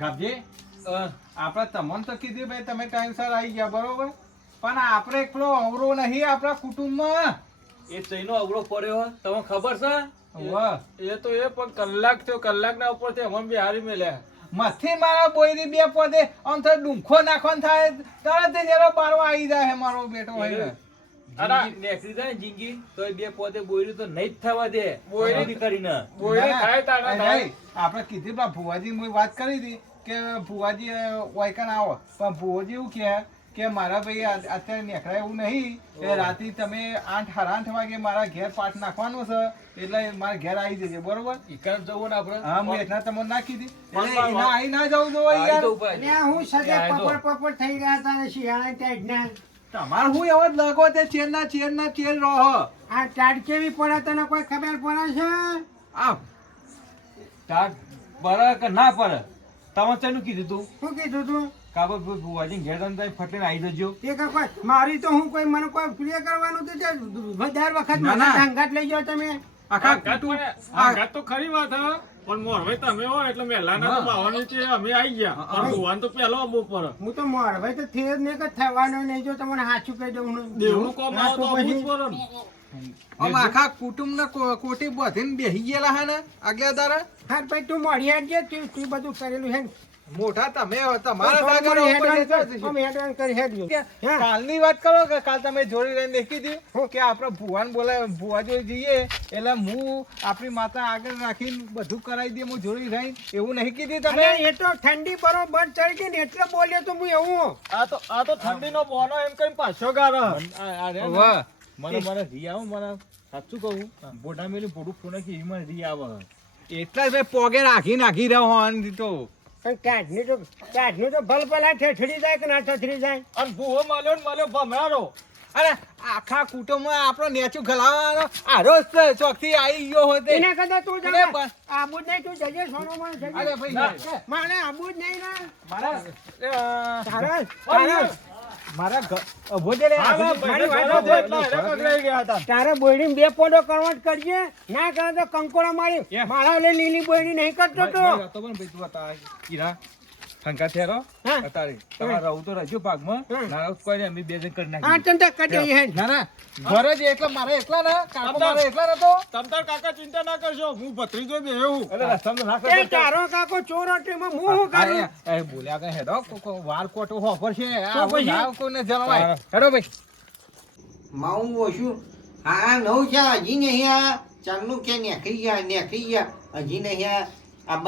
ગાબજી આપણે તમને તો કીધું ભાઈ તમે ટાઈમસર આવી ગયા બરોબર, પણ આપણે એકલો અવરો નહીં આપણા કુટુંબમાં. એ ચઈનો અવળો પડ્યો તમને ખબર છે? વાહ, એ તો એ પણ કલાક થયો, કલાકના ઉપરથી અમને બિહારી મેલ્યા. મથી મારા બોયરી બે પોતે આમ તો ડુંખો નાખવાનું થાય તરત જ એનો બારવા આવી જાય મારો બેટો હોય. અરે નેકરી જાય ને જિંદગી તો એ બે પોતે બોયરી તો નહીં જ થવા દે. બોયરી કરીને બોયરી થાય તારા થાય. આપણે કીધી પેલા ભુવાજી મેં વાત કરી હતી કે ભુવાજી વાયકન આવો, પણ ભુવાજી એવું કે મારા ભાઈ અત્યારે નેકળાય એવું નહીં કે રાતે તમે 8:30 વાગે મારા ઘેર પાઠ નાખવાનો છે એટલે મારા ઘેર આવી જજે બરોબર. ઈકણ જવું ને આપણે. હા હું એટલા તમને નાખી દી એટલે એના આવી ના જવું જોઈએ યાર. હું સદે પપડ થઈ રહ્યા હતા શિયાળા ટાઈટ ના. તમારે હું એવો જ લાગો તે ચેર રહો. આ ટાટ કેવી પડે તને કોઈ ખબર પડે છે? આ ટાટ પડે કે ના પડે તમે તેનું કીધું તું? શું કીધું તું? કાબર ભુવાજી ઘેર તમે ફટીને આવી જજો. તે કોઈ મારી તો હું કોઈ મને કોઈ પ્રિય કરવાનું તો તે વધારે વખત મને ઢંગાટ લઈ જાઓ તમે. આખા આ તો ખરી વાત હા, પણ મોરભાઈ તમે હોય એટલે મેલાના તો બાવાની છે અમે આવી ગયા, પણ ભુવાન તો પહેલો આબુ પર. હું તો મોર ભાઈ તો થેર ને કે થવાનો નહીં જો તમને સાચું કહી દઉં હું. દેવનું કોમ આવો તો આબુ જ પડે ને. આમ આખા કુટુંબ ને કોટી બાંધીને બેહી ગયેલા હે ને આગલા દારા. હા ભાઈ તું મોડી હાટ જે તું બધું કરેલું છે ને. મોટા તમે તમારા કાલની વાત કરો કે કાલ તમે જોડી લઈને દેખી હતી કે આપણે ભુવાન બોલાય ભુવાજો જઈએ એટલે હું આપણી માતા આગળ રાખીને બધું કરાવી દઈએ હું જોડી રહીને એવું નહીં કીધી તમે? એ તો ઠંડી બરોબર ચડી ગઈ ને એટલે બોલ્યો તો હું એવું. આ તો ઠંડીનો બોનો એમ કઈ પાછો ગારો. મને રી આવો, મને સાચું કહું બોટા મેલું પોડું ફોન નાખી મને રી આવે. એટલા જ પોગે રાખી રહ્યો તો પણ કાઢનું તો ભલ ભલા ઠેઠડી જાય કે ના ઠેઠડી જાય. અને ભૂવો મળ્યો ભમરારો. અરે આખા કુટુંબમાં આપણો નેચું ખલાવાનો આરો ચોકથી આવી ગયો હોતે. એના કરતા તું જા આબુ જ નહીં તું જજે સોનો માં જજે. અરે ભાઈ મારે આબુ જ નહીં ના તારે બોયડી બે પોડો કરવા કરજે, ના કરે તો કંકોડા મારી મારા લે લીલી બોયડી નહીં કરતો તો. ફંકા થેરો અત્યારે તમારે રહું તો રહેજો ભાગમાં, ના કોઈ નહીં અમે બે જણ કરી હા નાખીએ. ચંતા કરી હે ના ઘરે જ એકલા મારે એકલા ના કાકો મારે એકલા નતો. તમતાર કાકા ચિંતા ના કરશો, હું ભત્રીજો બે એવું. અરે રસ્તામાં ના એ તારો કાકો ચોરાટીમાં હું શું કરું? બોલ્યા કઈ હેડો વાર કોટો હોફર છે તો પછી? કોઈને જણાવાય હેડો ભાઈ. માઉં ઓછું હા નવ છે હજી નહીં આ ચાલનું કે નેખરી ગયા હજી નહીં આ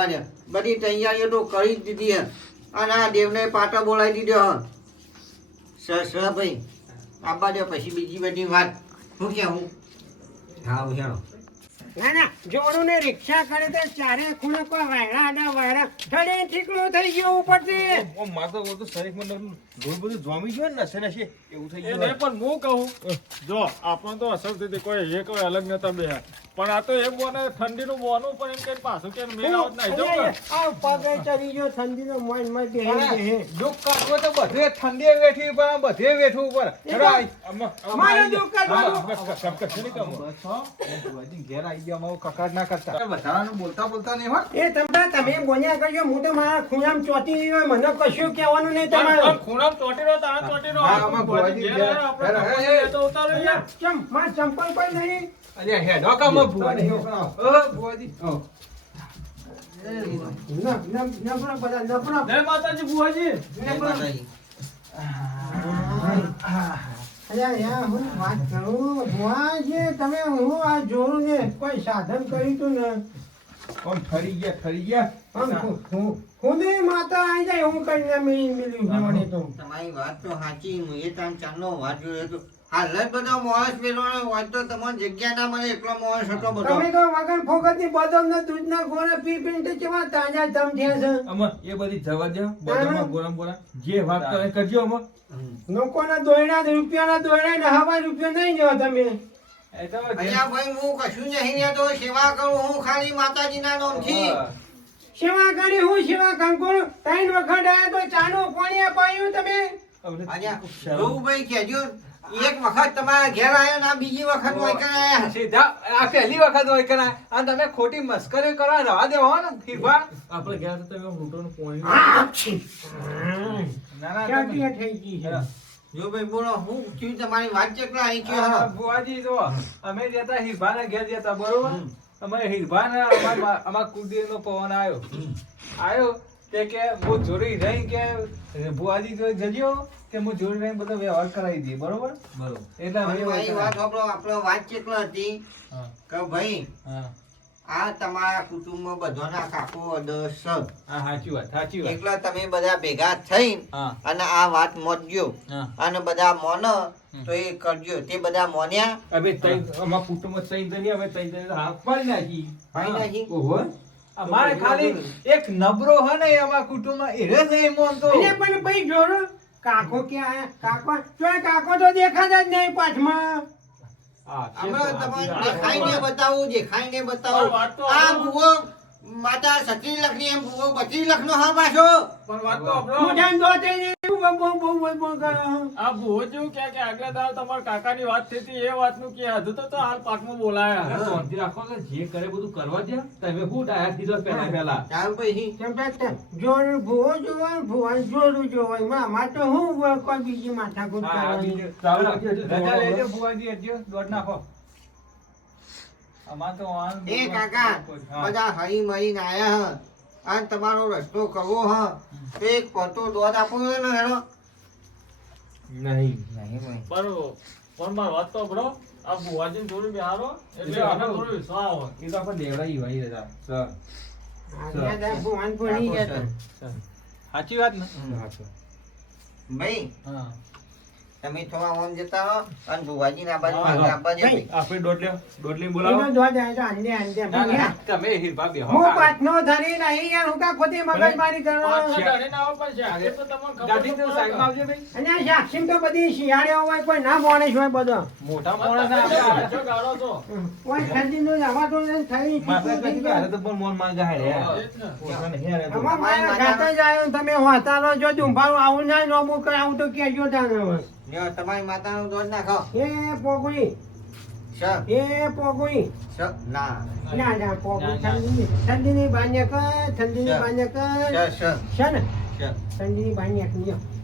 બધી તૈયારીઓ તો કરી જ દીધી હે અને આ દેવને પાટા બોલાવી દીધો હ ભાઈ આબા દે પછી બીજી બધી વાત શું કે હું હા હેડો. ના જોડું ને રિક્ષા કરે તો ચારે ખૂણે કોઈ વાયરા આડા વાયરા ઠડે ઠીકડું થઈ ગયો ઉપરથી. મારે તો શરીરમાં ઘણું બધું જોમી ગયું ને નશે નશે એવું થઈ એ ગયું. નહીં પણ હું કહું જો આપણને તો અસર થઈ કોઈ એ કોઈ અલગ નતા બે, પણ આ તો એમ બોને ઠંડીનું બોનું પણ એમ કઈ પાછું કે મેં આવત નહીં જો આ પગે ચડી ગયો ઠંડીનો મોજ મોજ બેહે દુઃખ કાઢવો તો બધે ઠંડી વેઠવી પણ બધે વેઠવું પડે. હેડો મારે દુઃખ કરવાનું. ઘેર આવી ગયા અમારું કકડ ના કરતા વધારાનું બોલતા નહીં હોય. એ તમે બોલ્યા કરજો, હું તો મારા ખૂણામાં ચોટી રહ્યો હોય, મને કશું કહેવાનું નહીં તમારું. ખૂણામાં ચોટી રહ્યો તારા ચોટી હા, આમાં ભુવાજી ઘેર. તો ઉતારો યાર. ચમ માર ચંપલ કોઈ નહીં. અરે હેડો કામ ભુવાજી ભુવાજી નફરો બધા નફરો. જય માતાજી બુવાજી. અરે યાર હું વાત કરું ભુવાજી, તમે હું આ જોરું ને કોઈ સાધન કર્યું તું ને આમ ઠરી ગયા ખુદે માતા આવી જાય હું કરીને મિલ્યું મને તો. તમારી વાત તો સાચી, હું એ તાન ચાંદનો વાત જોયો હતો. હાલ જ બધો માણસ પેલો વાત તો તમારી જગ્યા ના મને એકલો માણસ હતો બધો. તમે તો વગર ફોગતની બદામ ના દૂધ ના ગોળા પી પીને કેવા તાજા દમ થયા છે. આમાં એ બધી જવા દો, બધામાં ગોરમ બોરા જે વાત કરે કરજો. આમાં લોકોના દોયડા રૂપિયાના દોયડા ને હવા રૂપિયા નહીં જો તમે. અહીંયા ભાઈ હું કશું નહીં રહેતો, સેવા કરું હું ખાલી માતાજીના નામથી. સેવા કરી હું સેવા કંકોળ 3 વખત આયા તો ચાનું પાણી અપાયું તમે. અહીંયા જોવું ભાઈ કહેજો એક વખત તમારા ઘેર આવ્યો ને આ બીજી વખત વૈકણ આયા. સીધા આ પહેલી વખત હોય કે ના અને તમે ખોટી મસ્કરી કરવા રવા દેવો હો ને ફીરભા. આપણે ગયા તો તમે રૂટોનું પોણી આ છી. ના ના ક્યાંથી તમે- આ થઈ ગઈ છે? જો ભાઈ બોલો હું થયું તમારી વાત ચકલા અહીં છે આ ભુવાજી જો અમે જતા હિરભાના ઘેર જતા બરોબર અમે હિરભાના અમાર કુડીનો પવન આવ્યો તે કે હું જોડી રહી કે ભુવાજી જો જજો કે હું જોડી રહીને બધો વ્યવહાર કરાવી દઈએ બરોબર બરોબર એટલે અમે મારી વાત સાંભળો. આપણો વાત ચકલા હતી હા કે ભાઈ હા આ તમારા કુટુંબમાં બધાના કાકો અદસ છે. હા સાચી વાત એકલા તમે બધા ભેગા થઈને હા અને આ વાત મોજજો હા અને બધા મોનો તો એ કરજો. તે બધા મોન્યા હવે અમારા કુટુંબમાં તઈ જણી હવે તઈ જણી હાથ પાડી નાખી ભાઈ નાખી. ઓહો અમારે ખાલી એક નબરો હે ને અમારા કુટુંબમાં એ જ નહીં મોનતો એટલે પણ ભાઈ જોરો કાકો ક્યાં આયા? કાકો ચોય કાકો તો દેખાતા જ નહીં પાછમાં. હમણાં તમારે દેખાઈને બતાવું દેખાઈને બતાવું. વાત તો આ ભૂવો માતા 36 લાખની એમ ભૂવો 32 લાખનો હા પાછો. પણ વાત તો આપણો મોઢાને દોતેને બહુ બહુ બહુ બહુ બહુ કરો. આ ભૂવો જેવું કે આગલા દાવ તમારા કાકાની વાત થઈ હતી એ વાતનું કે હજુ તો હાલ પાકમાં બોલાયા શાંતિ રાખો કે જે કરે બધું કરવા દે તમે શું ડાયા થીધો પહેલા ચાલ પછી કેમ કે જોરું ભૂવો જોવાય, ભૂવાને જોરું જોવાય. મામા તો હું કોઈ બીજી માથાકૂટ હા કરવાની. બીજું ચાલો રજા લેજો ભુવાજી હજો દોડ નાખો અમાર તો વાન એ કાકા હા. બધા હરી મરીને આયા હ અને તમારો રસ્તો કરવો હ તો એક પતો દોધ આપો ને હેડો. નહીં નહીં પણ મારી વાત તો આપણો આ ભુવાજીને જોડે બેહારો એટલે આને થોડો વિશ્વાસ આવે. એ તો આપણે દેવડાવી ભાઈ હતા સર આ દાદા ભૂવાને ભણી ગયા હતા. સાચી વાત ને ભાઈ હા તમે થોડા આમ જતા રહો અને ભુવાજી ના બાજુ માગે આપવા જજો. આપણે દોડલી એનો બોલાવો દોધ આવ્યો તો આંધે આંધે ના ના ભણ્યા. તમે હિરભા બેહો હું પાછનો ધરી નહીં યાર, હું કા ખોટી મગજમારી કરો. પાછળ ધરીને આવો પણ છે. આજે તો તમને ખબર દાદી તો તો પડે. સાઈડમાં આવજો ભાઈ અને આ સાક્ષી તો બધી શિયાળે હોય, કોઈ ના માણસ હોય બધો. મોટા તમે માણસ સાચો ગાળો છો. કોઈ ઠંડીનો જવા તો નહીં, થઈ માતા થઈ કદી હારે તો પણ મોન માંગા હે હા, એ જ ને. પોતાને હે રે તો. આમાં મારા ઘાટે જ આવ્યો ને તમે હોતાલો જો ડુંભારું આવું ના નોબું કરે આવું તો કહેજો તાને હવે. લ્યો, તમારી માતાનું દોધ નાખો. એ પોગુઈ, શ એ પોગુઈ. શ ના ના ના પોગુઈ ઠંડીની બાન્યા કર, ઠંડીની બાન્યા કર. શ છે ને શ ઠંડીની બાન્યા કર.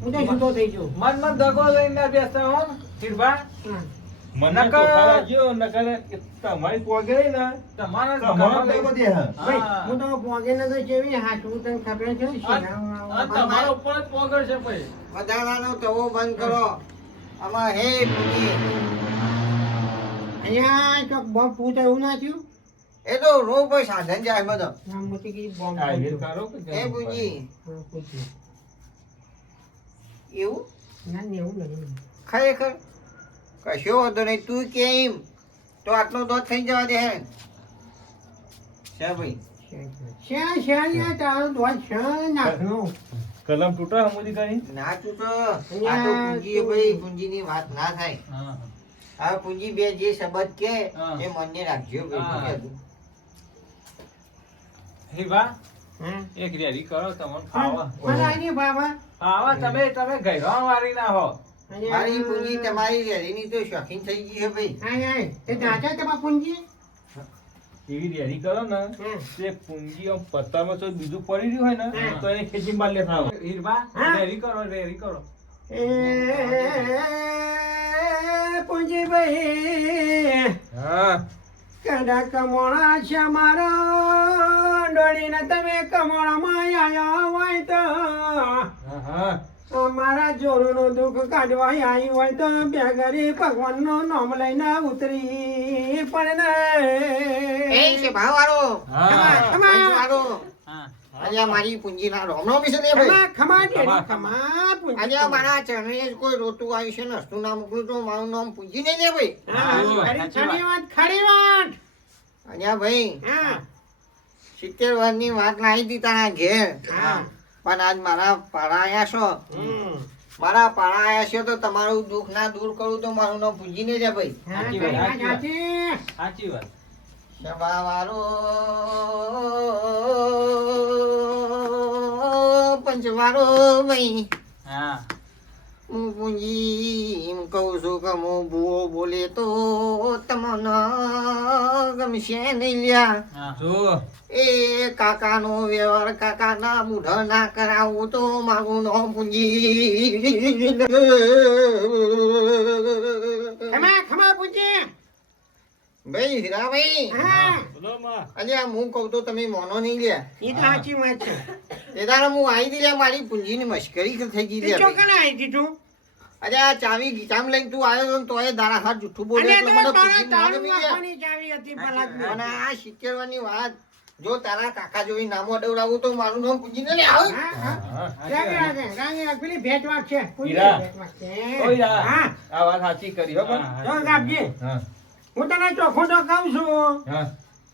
હું તો છૂટો થઈ ગયો. મન મન દગો લઈને બેસતા હો ને હિરભા હા. મને નકર- પોતાના ગયો નકર તમારી પોગે રહી ને તમારા તમારો કઈ બધે હે ભાઈ, હા. હું તો પોગીને તો જેવી હાચું તને ખબર છે અને તમારા ઉપર જ પોગળ છે ભાઈ. વધારાનો તવો બંધ કરો. આમાં હે પૂજી અહીંયા ચોક બોમ્બ ફૂટ એવું ના થયું. એ તો રોગ કોઈ સાધન જાય બધો. ના મોટી કઈ બોમ્બ આ હીર ફૂટ્યું. કાઢો કે એ પૂજી હા, ફૂટ્યું. એવું ના ને એવું નહીં. ખરેખર કશો વાંધો નહીં. તું કેમ તો આટલો દોધ થઈ જવા દે હે છે ભાઈ. શ્યાં શ્યાં યાર તારો દોષ શ્યાં નાખનો. કલમ તૂટા હમુદી કરી ના તું તો આ તો પૂંજી ભાઈ પૂંજીની વાત ના થાય. હા આ પૂંજી બે જે શબ્દ કે હા. એ મનને રાખજો ભાઈ. હા. હિરભા હા. એક રેડી કરો તમને ખાવા પણ આની બાબા ખાવા તમે ગયવા વાળી ના હો મારી પૂંજી તમારી રેડીની તો શોખીન થઈ ગઈ છે ભાઈ. આય આય તે દાદા તમા પૂંજી. એવી રેડી કરો ને હા. તે પૂંજી આમ પત્તામાં તો બીજું પડી રહ્યું હોય ને તો એને ખેંચી બાર લેતા આવો. હિરભા હા. રેડી કરો એ પૂંજી ભાઈ હા કડા કમોણા છે મારો ડોળીને તમે કમોણામાં આયા હોય તો હા મારા જોરુનું દુઃખ કાઢવા આવી હોય તો બેગરી ભગવાનનું નામ લઈને ઉતરી પણ એ છે ભાવવાળો. હા પંચવાળો. હા આજે આ મારી પૂંજીના રોમનો બી છે ને ભાઈ. ખમા ડેડી ખમા પૂંજી. આજે આ મારા ચરણે જ કોઈ રોતું આવ્યું છે ને હસતું ના મોકલું તો મારું નામ પૂંજી નહીં લે ભાઈ. હા, ખરી વાત ખરી વાત. આજે આ ભાઈ હા 70 વર્ષની વાત લાવી હતી તારા ઘેર. હા. પણ આજ મારા પાડા આયા છો. મારા પાડા આયા છો તો તમારું દુઃખ ના દૂર કરું તો મારું નામ પૂંજી ને છે ભાઈ. હા, સાચી ખરી વાત, વાત, સાચી સાચી. સાચી વાત સભાવાળો પંચવાળો ભાઈ. હા હું પૂંજી એમ કહું છું કે હું ભૂવો બોલે તો તમને ગમશે નહીં લ્યા જો એ કાકાનો વ્યવહાર કાકાના મૂઢ ના કરાવું તો મારું નામ પૂંજી ખમા પૂછે ભાઈ હીરાભાઈ હા બોલો માં. અલ્યા હું કહું તો તમે મોનો નહીં લ્યા એ તો સાચી વાત છે તે દાડા હું આવી દી લ્યા મારી પૂંજીની મશ્કરી થઈ ગઈ તે લ્યા ભાઈ. ચોકને આવી દીધું અરે આ ચાવી ગીતામાં લઈને તું આવ્યો તો એ દાડા હાથ જુઠ્ઠું બોલે અને એટલે તો મને પૂંજી ના તારું ગમી લ્યા. નાખવાની ચાવી હતી પલાકની. અને આ શીખેડવાની વાત જો તારા કાકા જોઈ નામો અડવડાવું તો મારું નામ પૂંજી ને લે આવ. હા, હા. રાગે રાગે, રાગે રાગે. પેલી ભેટ વાત છે પૂરી હીરા. ભેટ વાત છે. ઓય હીરા. હા આ વાત સાચી કરી હો પણ જો કાપજી હા હું તને ચોખ્ખું તો કહું છું હા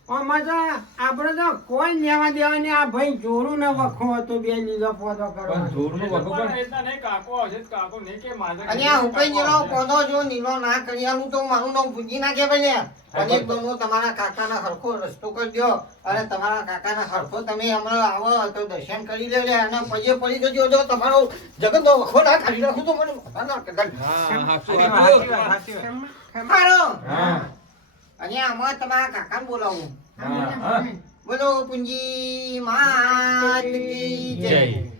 આમાં તો આપણે તો કોઈ લેવા દેવા નહીં. આ ભાઈ જોરું ને વખો હતો બે લીધો પોતો પણ કરવાનો. જોરનું વખો પણ પણ એટલા નહીં, કાકો આવશે તો કાકો નહીં કે મારે અને આ હુકાઈ ગયેલો પોદો જો નીલો ના કરી આલું તો મારું નામ પૂંજી નાખે ભાઈ લ્યા. અને એક દોનો તમારા કાકાના હરખો રસ્તો કરજો અને તમારા કાકાના હરખો તમે હમણાં આવો તો દર્શન કરી લે અને પગે પડી જજો જો તમારો જગતનો વખો ના કાઢી નાખું તો મને માથા ના કદાચ. હા હાચું સાચી હાચું. વાત, સાચી વાત. મારો હા અને આમાં તમારા કાકાને બોલાવું. હા હા બોલો પૂંજી માત કી જય. જય